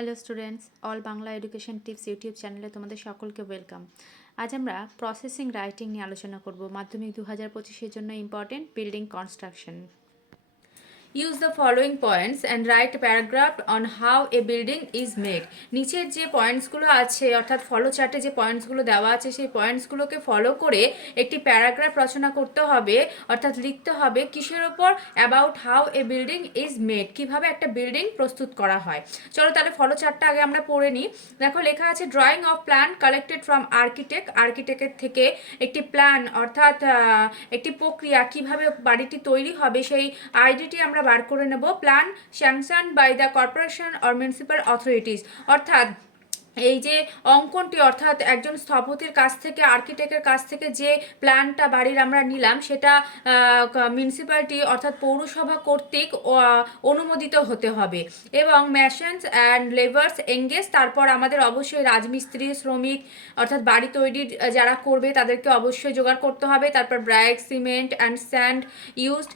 Hello students, all Bangla education tips YouTube চ্যানেলে তোমাদের সকলকে ওয়েলকাম। আজ আমরা প্রসেসিং রাইটিং নিয়ে আলোচনা করব। মাধ্যমিক 2025-এর জন্য important building construction. Use the following points and write a paragraph on how a building is made. নিচের যে পয়েন্টসগুলো আছে অর্থাৎ ফলো চার্টে যে পয়েন্টসগুলো দেওয়া আছে সেই পয়েন্টসগুলোকে ফলো করে একটি প্যারাগ্রাফ রচনা করতে হবে, অর্থাৎ লিখতে হবে কিসের ওপর, about how A building is made, কিভাবে একটা বিল্ডিং প্রস্তুত করা হয়। চলো তাহলে ফলো চার্টটা আগে আমরা পড়ে নিই। দেখো লেখা আছে drawing of plan collected from আর্কিটেক্টের থেকে একটি প্ল্যান অর্থাৎ একটি প্রক্রিয়া কিভাবে বাড়িটি তৈরি হবে সেই আইডিটি আমরা বার করে নেব। Plan sanction by the corporation or municipal authorities, অর্থাৎ এই যে অঙ্কনটি অর্থাৎ একজন স্থপতির কাছ থেকে আর্কিটেক্টের কাছ থেকে যে প্ল্যানটা বাড়ির আমরা নিলাম সেটা মিউনিসিপ্যালিটি অর্থাৎ পৌরসভা কর্তৃক অনুমোদিত হতে হবে এবং মেশিনস অ্যান্ড লেবার্স এঙ্গেজ, তারপর আমাদের অবশ্যই রাজমিস্ত্রি শ্রমিক অর্থাৎ বাড়ি তৈরির যারা করবে তাদেরকে অবশ্যই জোগাড় করতে হবে। তারপর ব্রাইক সিমেন্ট অ্যান্ড স্যান্ড ইউজড,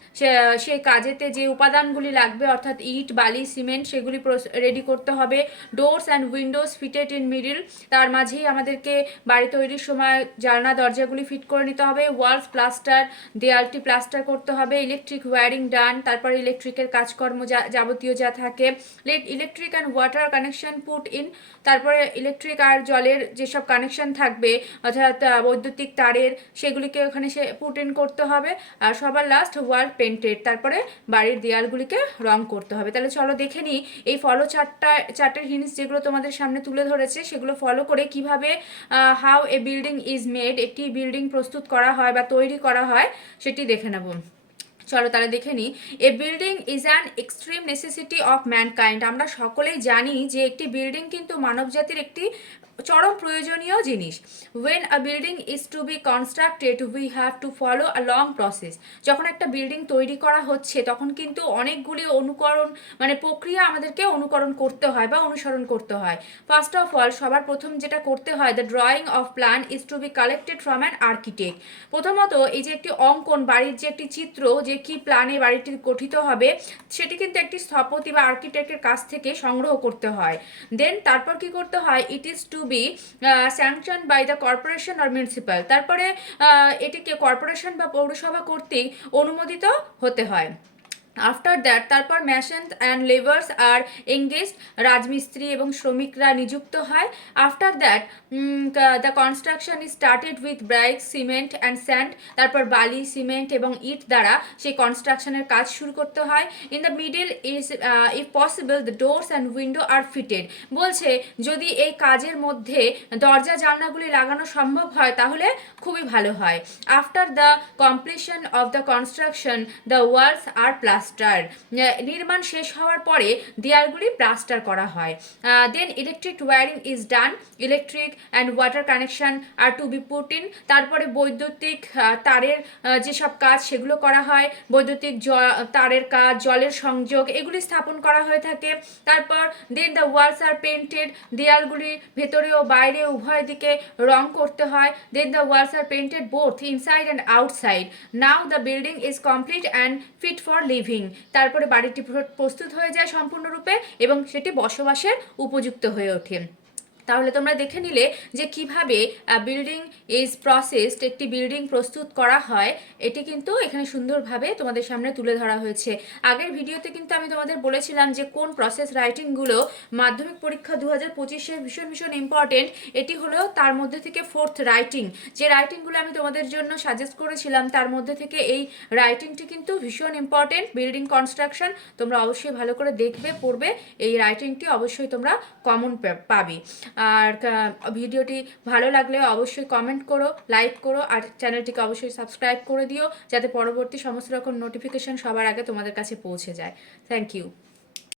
সেই কাজেতে যে উপাদানগুলি লাগবে অর্থাৎ ইট বালি সিমেন্ট সেগুলি রেডি করতে হবে। Doors and Windows fitted in middle, তার মাঝেই আমাদেরকে বাড়ি তৈরির সময় জানলা দরজাগুলি ফিট করে নিতে হবে। ওয়ালস প্লাস্টার, দেয়ালটি প্লাস্টার করতে হবে। ইলেকট্রিক ওয়্যারিং ডান, তারপর ইলেকট্রিকের কাজকর্ম যাবতীয় যা থাকে। Electric and water connection put in, তারপরে ইলেকট্রিক আর জলের যেসব কানেকশন থাকবে অর্থাৎ বৈদ্যুতিক তারের সেগুলিকে ওখানে পুট ইন করতে হবে। আর সবার লাস্ট ওয়াল পেন্টেড, তারপরে বাড়ির দেয়ালগুলিকে রং করতে হবে। তাহলে চলো দেখে নিই এই ফলো চার্টের হিন্টস যেগুলো তোমাদের সামনে তুলে ধরেছে সেগুলো ফলো করে কিভাবে how A building is made, একটি বিল্ডিং প্রস্তুত করা হয় বা তৈরি করা হয় সেটি দেখে নেব। চলো তাহলে দেখে নিই। A building is an extreme necessity of mankind, আমরা সকলেই জানি যে একটি বিল্ডিং কিন্তু মানবজাতির একটি চরম প্রয়োজনীয় জিনিস। When a building is to be constructed we have to follow a long process, যখন একটা বিল্ডিং তৈরি করা হচ্ছে তখন কিন্তু অনেকগুলি প্রক্রিয়া আমাদেরকে অনুকরণ করতে হয় বা অনুসরণ করতে হয়। ফার্স্ট অফ অল সবার প্রথম যেটা করতে হয়, the drawing of plan is to be collected from an architect. প্রথমত এই যে একটি অঙ্কন, বাড়ির যে একটি চিত্র, যে কি প্ল্যানে বাড়িটি গঠিত হবে সেটি কিন্তু একটি স্থপতি বা আর্কিটেক্টের কাছ থেকে সংগ্রহ করতে হয়। দেন তারপর কি করতে হয়, it is to be sanction by the corporation or municipal, তারপরে এটিকে কর্পোরেশন বা পৌরসভা কর্তৃক অনুমোদিত হতে হয়। আফটার দ্যাট তারপর machines and labours are engaged, রাজমিস্ত্রি এবং শ্রমিকরা নিযুক্ত হয়। After that the construction is started with brick cement and sand, তারপর বালি সিমেন্ট এবং ইট দ্বারা সেই কনস্ট্রাকশনের কাজ শুরু করতে হয়। In the middle is if possible the doors and window are fitted, বলছে যদি এই কাজের মধ্যে দরজা জানলাগুলি লাগানো সম্ভব হয় তাহলে খুবই ভালো হয়। After the completion of the construction the walls are plaster, নির্মাণ শেষ হওয়ার পরে দেয়ালগুলি প্লাস্টার করা হয়। Then electric wiring is done, electric and water connection are to be put in, তারপরে বৈদ্যুতিক তারের যেসব কাজ সেগুলো করা হয়। বৈদ্যুতিক তারের কাজ, জলের সংযোগ এগুলি স্থাপন করা হয়ে থাকে। তারপর then the walls are painted, দেয়ালগুলি ভেতরে ও বাইরে উভয় দিকে রং করতে হয়। Then the walls are painted both inside and outside. Now the building is complete and fit for living, তারপরে বাড়িটি প্রস্তুত হয়ে যায় সম্পূর্ণরূপে এবং সেটি বসবাসের উপযুক্ত হয়ে ওঠে। তাহলে তোমরা দেখে নিলে যে কিভাবে বিল্ডিং ইজ প্রসেসড, একটি বিল্ডিং প্রস্তুত করা হয়, এটি কিন্তু এখানে সুন্দরভাবে তোমাদের সামনে তুলে ধরা হয়েছে। আগের ভিডিওতে কিন্তু আমি তোমাদের বলেছিলাম যে কোন প্রসেস রাইটিংগুলো মাধ্যমিক পরীক্ষা 2025-এর ভীষণ ভীষণ ইম্পর্টেন্ট। এটি হলো তার মধ্যে থেকে ফোর্থ রাইটিং, যে রাইটিংগুলো আমি তোমাদের জন্য সাজেস্ট করেছিলাম তার মধ্যে থেকে এই রাইটিংটি কিন্তু ভীষণ ইম্পর্টেন্ট। বিল্ডিং কনস্ট্রাকশন তোমরা অবশ্যই ভালো করে দেখবে, পড়বে, এই রাইটিংটি অবশ্যই তোমরা কমন পাবে। আর ভিডিওটি ভালো লাগলে অবশ্যই কমেন্ট করো, লাইক করো আর চ্যানেলটিকে অবশ্যই সাবস্ক্রাইব করে দিও যাতে পরবর্তী সমস্ত রকম নোটিফিকেশন সবার আগে তোমাদের কাছে পৌঁছে যায়। Thank you.